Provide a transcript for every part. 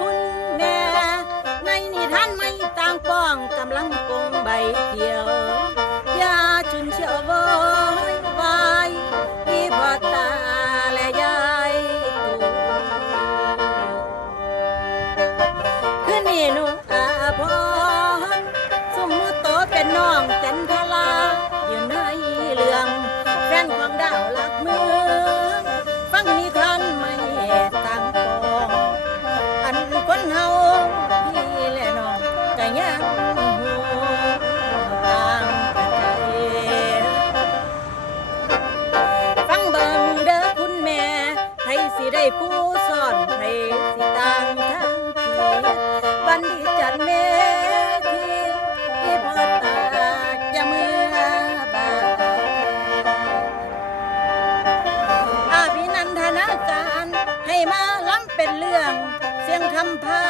คุณแม่ ในนิทานไม่ต่างป้องกำลังปงใบเขียว ยังหูต่างกันฟังเบิ่งเด้อคุณแม่ให้สิได้ผู้สอนให้สิต่างทางพี่บันดีจัดแม่ที่ที่พ่อตาจะเมื่อบานอาภินันทนาการให้มาล้ำเป็นเรื่องเสียงคำพา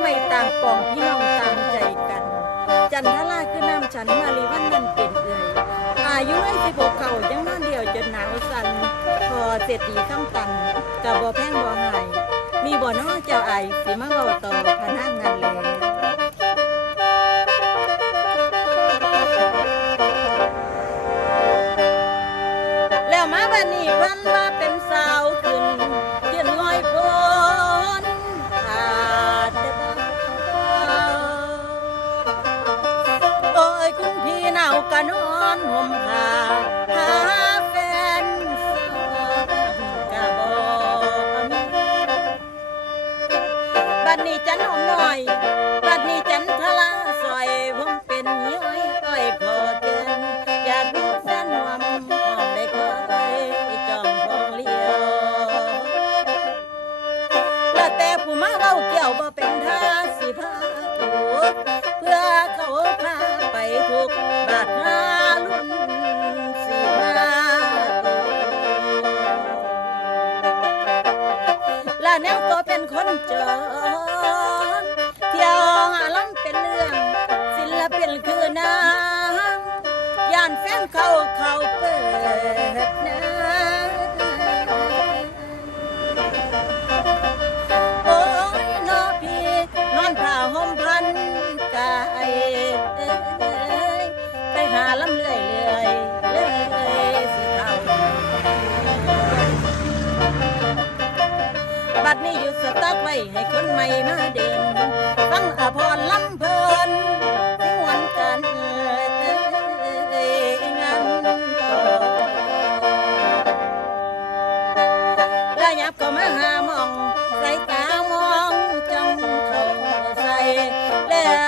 ไว้ต่างปองพี่น้องต่างใจกัน จันทราคือน้ำฉันมาลีวันนั้นเป็นเอ่ยอายุน้อยสิบหกเขายังนอนเดียวจนหนาวสั่นพอเศรษฐีข้ามตันกับบ่แพงบ่หายมีบ่น้อเจ้าไอสิมาเว้าต่อพนักงานแลยแล้วมาบัดนี้เพันว่าเป็นสาว นอนห่มผ้าหาแฟนสาวกะบ่มีบัดนี้จันหอมหน่อย บัดนี้จันทลาซอยผมเป็นย้อยต้อยคอเกินอยากดูแฟนหวมหอมได้คอยจองพองเลี้ยวแล้วแต่ผู้มาเว้าเกี่ยวบ่เป็นท่าสิพาถูกเพื่อเขาพาไปทุกบาดหา ละแนวตัวเป็นคนจนเที่ยวหาล้ำเป็นเรื่อง ศิลปินคือนางย่านแฟนเขาเขาเปิดนะ ให้คนใหม่มาเดินฟังอภรลำเพลินที่มวนกันงันกระยับก็มาหามอง ใส่ตามองจังเขาใส่แล้ว